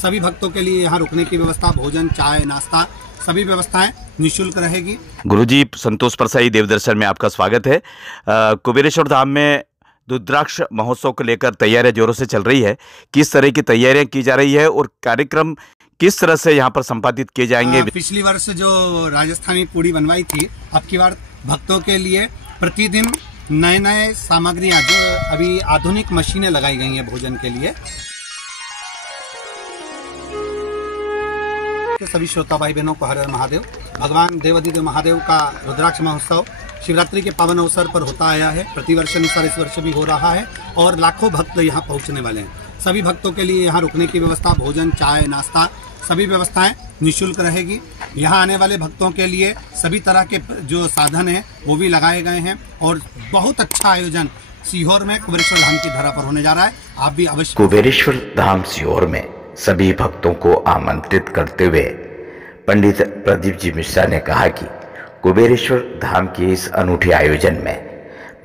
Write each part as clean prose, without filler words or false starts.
सभी भक्तों के लिए यहाँ रुकने की व्यवस्था, भोजन, चाय, नाश्ता, सभी व्यवस्थाएं निःशुल्क रहेगी। गुरुजी, संतोष परसाई देवदर्शन में आपका स्वागत है। कुबेरेश्वर धाम में रुद्राक्ष महोत्सव को लेकर तैयारियां जोरों से चल रही है। किस तरह की तैयारियां की जा रही है और कार्यक्रम किस तरह से यहाँ पर संपादित किए जाएंगे? पिछली वर्ष जो राजस्थानी पूड़ी बनवाई थी, अब की बार भक्तों के लिए प्रतिदिन नए नए सामग्रियां, जो अभी आधुनिक मशीनें लगाई गई हैं भोजन के लिए। सभी श्रोता भाई बहनों को हर हर महादेव। भगवान देवाधिदेव महादेव का रुद्राक्ष महोत्सव शिवरात्रि के पावन अवसर पर होता आया है। प्रतिवर्ष अनुसार इस वर्ष भी हो रहा है और लाखों भक्त यहाँ पहुँचने वाले हैं। सभी भक्तों के लिए यहाँ रुकने की व्यवस्था, भोजन, चाय, नाश्ता, सभी व्यवस्थाएं निःशुल्क रहेगी। यहाँ आने वाले भक्तों के लिए सभी तरह के जो साधन हैं वो भी लगाए गए हैं और बहुत अच्छा आयोजन सीहोर में कुबेरेश्वर धाम की धरा पर होने जा रहा है। आप भी अवश्य। कुबेरेश्वर धाम सीहोर में सभी भक्तों को आमंत्रित करते हुए पंडित प्रदीप जी मिश्रा ने कहा कि कुबेरेश्वर धाम के इस अनूठे आयोजन में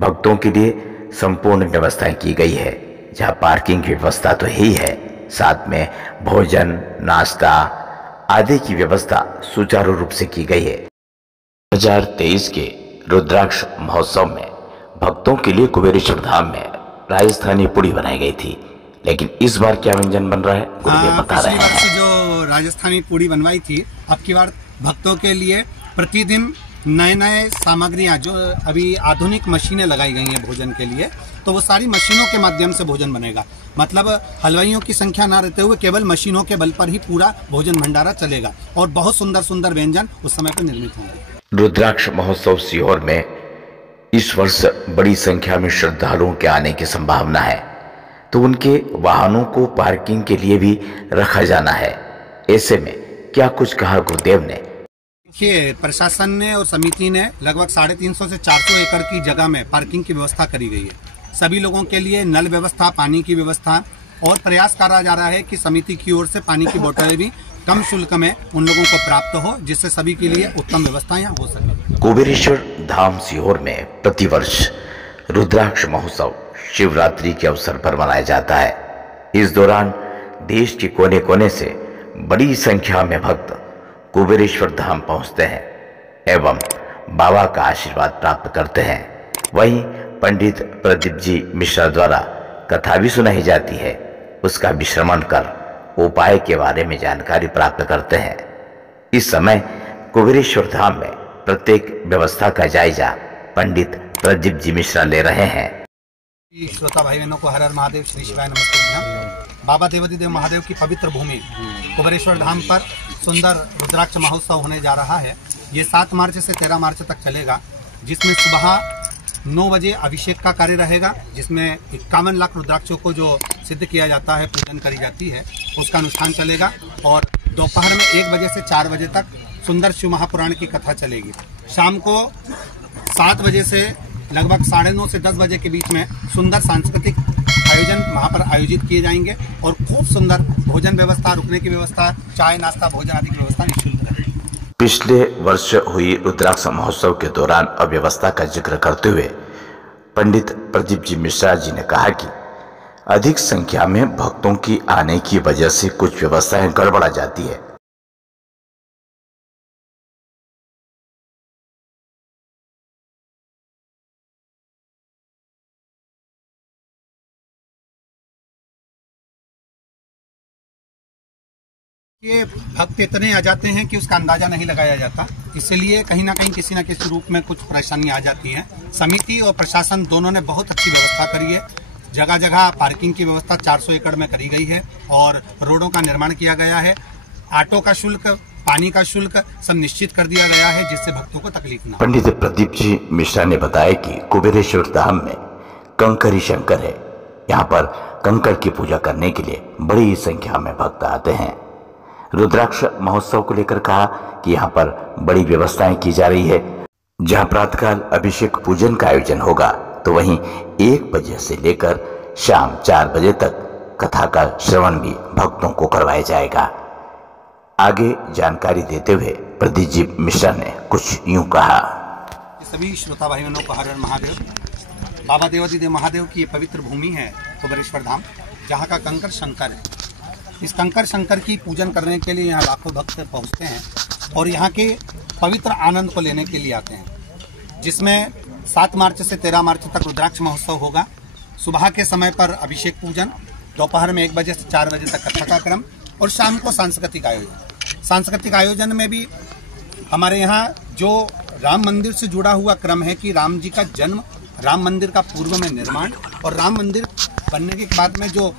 भक्तों के लिए संपूर्ण व्यवस्थाएं की गई है। जहां पार्किंग की व्यवस्था तो ही है, साथ में भोजन, नाश्ता आदि की व्यवस्था सुचारू रूप से की गई है। 2023 के रुद्राक्ष महोत्सव में भक्तों के लिए कुबेरेश्वर धाम में राजस्थानी पूड़ी बनाई गई थी, लेकिन इस बार क्या व्यंजन बन रहा है बता रहे हैं। पिछली वर्ष जो राजस्थानी पूड़ी बनवाई थी, अब की बार भक्तों के लिए प्रतिदिन नए नए सामग्रियां, जो अभी आधुनिक मशीनें लगाई गई हैं भोजन के लिए, तो वो सारी मशीनों के माध्यम से भोजन बनेगा। मतलब हलवाइयों की संख्या ना रहते हुए केवल मशीनों के बल पर ही पूरा भोजन भंडारा चलेगा और बहुत सुंदर सुंदर व्यंजन उस समय पर निर्मित होंगे। रुद्राक्ष महोत्सव सीहोर में इस वर्ष बड़ी संख्या में श्रद्धालुओं के आने की संभावना है, तो उनके वाहनों को पार्किंग के लिए भी रखा जाना है। ऐसे में क्या कुछ कहा गुरुदेव ने? देखिए, प्रशासन ने और समिति ने लगभग 350 से 400 एकड़ की जगह में पार्किंग की व्यवस्था करी गई है। सभी लोगों के लिए नल व्यवस्था, पानी की व्यवस्था, और प्रयास करा जा रहा है कि समिति की ओर से पानी की बोतलें भी कम शुल्क में उन लोगों को प्राप्त हो, जिससे सभी के लिए उत्तम व्यवस्था यहाँ हो सके। कुबेरेश्वर धाम सीहोर में प्रतिवर्ष रुद्राक्ष महोत्सव शिवरात्रि के अवसर पर मनाया जाता है। इस दौरान देश के कोने कोने से बड़ी संख्या में भक्त कुबेरेश्वर धाम पहुंचते हैं एवं बाबा का आशीर्वाद प्राप्त करते हैं। वहीं पंडित प्रदीप जी मिश्रा द्वारा कथा भी सुनाई जाती है, उसका भी श्रवण कर उपाय के बारे में जानकारी प्राप्त करते हैं। इस समय कुबेरेश्वर धाम में प्रत्येक व्यवस्था का जायजा पंडित प्रदीप जी मिश्रा ले रहे हैं। श्रोता भाई बहनों को हर हर महादेव, श्री शिवाय नमस्ते। बाबा देवाधिदेव महादेव की पवित्र भूमि कुबेरेश्वर धाम पर सुंदर रुद्राक्ष महोत्सव होने जा रहा है। ये 7 मार्च से 13 मार्च तक चलेगा, जिसमें सुबह 9 बजे अभिषेक का कार्य रहेगा, जिसमें 51 लाख रुद्राक्षों को जो सिद्ध किया जाता है, पूजन करी जाती है, उसका अनुष्ठान चलेगा। और दोपहर में 1 बजे से 4 बजे तक सुंदर शिव महापुराण की कथा चलेगी। शाम को 7 बजे से लगभग 9:30 से 10 बजे के बीच में सुंदर सांस्कृतिक आयोजन वहाँ पर आयोजित किए जाएंगे और खूब सुंदर भोजन व्यवस्था, रुकने की व्यवस्था, चाय, नाश्ता, भोजन आदि की व्यवस्था निःशुल्क रहेगी। पिछले वर्ष हुई रुद्राक्ष महोत्सव के दौरान अव्यवस्था का जिक्र करते हुए पंडित प्रदीप जी मिश्रा जी ने कहा कि अधिक संख्या में भक्तों की आने की वजह से कुछ व्यवस्थाएं गड़बड़ा जाती है। ये भक्त इतने आ जाते हैं कि उसका अंदाजा नहीं लगाया जाता, इसलिए कहीं ना कहीं किसी न किसी रूप में कुछ परेशानी आ जाती है। समिति और प्रशासन दोनों ने बहुत अच्छी व्यवस्था करी है। जगह जगह पार्किंग की व्यवस्था 400 एकड़ में करी गई है और रोडों का निर्माण किया गया है। ऑटो का शुल्क, पानी का शुल्क सब निश्चित कर दिया गया है, जिससे भक्तों को तकलीफ न। पंडित प्रदीप जी मिश्रा ने बताया कि कुबेरेश्वर धाम में कंकरी शंकर है। यहाँ पर कंकर की पूजा करने के लिए बड़ी संख्या में भक्त आते हैं। रुद्राक्ष महोत्सव को लेकर कहा कि यहाँ पर बड़ी व्यवस्थाएं की जा रही है। जहाँ प्रातःकाल अभिषेक पूजन का आयोजन होगा, तो वहीं 1 बजे से लेकर शाम 4 बजे तक कथा का श्रवण भी भक्तों को करवाया जाएगा। आगे जानकारी देते हुए प्रदीप जी मिश्रा ने कुछ यूं कहा। सभी श्रोता भाई बहनों को हर हर महादेव। बाबा देवाधिदेव महादेव की ये पवित्र भूमि है कुबेरेश्वर धाम, जहाँ का कंकर शंकर है। इस कंकर शंकर की पूजन करने के लिए यहाँ लाखों भक्त पहुँचते हैं और यहाँ के पवित्र आनंद को लेने के लिए आते हैं, जिसमें 7 मार्च से 13 मार्च तक रुद्राक्ष महोत्सव होगा। सुबह के समय पर अभिषेक पूजन, दोपहर में 1 बजे से 4 बजे तक कथा का क्रम और शाम को सांस्कृतिक आयोजन। सांस्कृतिक आयोजन में भी हमारे यहाँ जो राम मंदिर से जुड़ा हुआ क्रम है कि राम जी का जन्म, राम मंदिर का पूर्व में निर्माण और राम मंदिर बनने के बाद में जो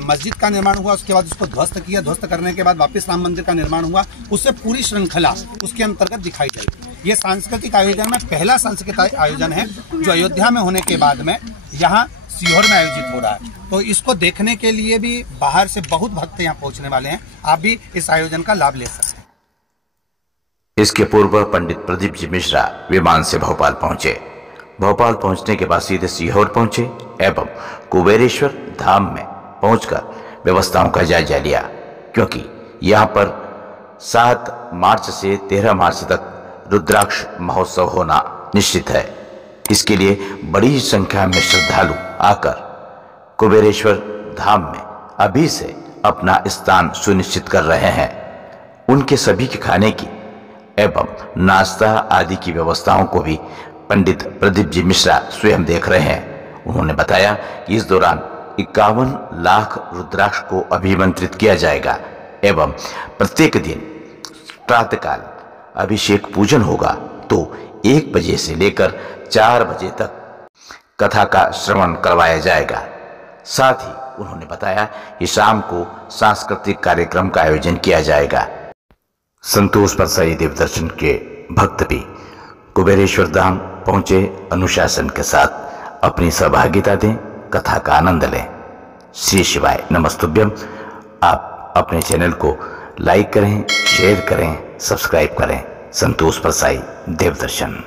मस्जिद का निर्माण हुआ, उसके बाद उसको ध्वस्त किया, ध्वस्त करने के बाद वापस राम मंदिर का निर्माण हुआ, उससे पूरी श्रृंखला उसके अंतर्गत दिखाई जाएगी। ये सांस्कृतिक आयोजन में पहला सांस्कृतिक आयोजन है जो अयोध्या में होने के बाद में यहाँ सीहोर में आयोजित हो रहा है। तो इसको देखने के लिए भी बाहर से बहुत भक्त यहाँ पहुँचने वाले हैं। आप भी इस आयोजन का लाभ ले सकते हैं। इसके पूर्व पंडित प्रदीप जी मिश्रा विमान से भोपाल पहुंचे। भोपाल पहुंचने के बाद सीधे सीहोर पहुंचे एवं कुबेरेश्वर धाम में पहुंचकर व्यवस्थाओं का जायजा लिया, क्योंकि यहां पर 7 मार्च से 13 मार्च तक रुद्राक्ष महोत्सव होना निश्चित है। इसके लिए बड़ी संख्या में श्रद्धालु आकर कुबेरेश्वर धाम में अभी से अपना स्थान सुनिश्चित कर रहे हैं। उनके सभी के खाने की एवं नाश्ता आदि की व्यवस्थाओं को भी पंडित प्रदीप जी मिश्रा स्वयं देख रहे हैं। उन्होंने बताया कि इस दौरान 51 लाख रुद्राक्ष को अभिमंत्रित किया जाएगा एवं प्रत्येक दिन प्रातःकाल अभिषेक पूजन होगा, तो 1 बजे से लेकर 4 बजे तक कथा का श्रवण करवाया जाएगा। साथ ही उन्होंने बताया कि शाम को सांस्कृतिक कार्यक्रम का आयोजन किया जाएगा। संतोष परसाई देव दर्शन के भक्त भी कुबेरेश्वर धाम पहुंचे अनुशासन के साथ अपनी सहभागिता दें, कथा का आनंद लें। श्री शिवाय नमस्तुभ्यम। आप अपने चैनल को लाइक करें, शेयर करें, सब्सक्राइब करें। संतोष परसाई देव दर्शन।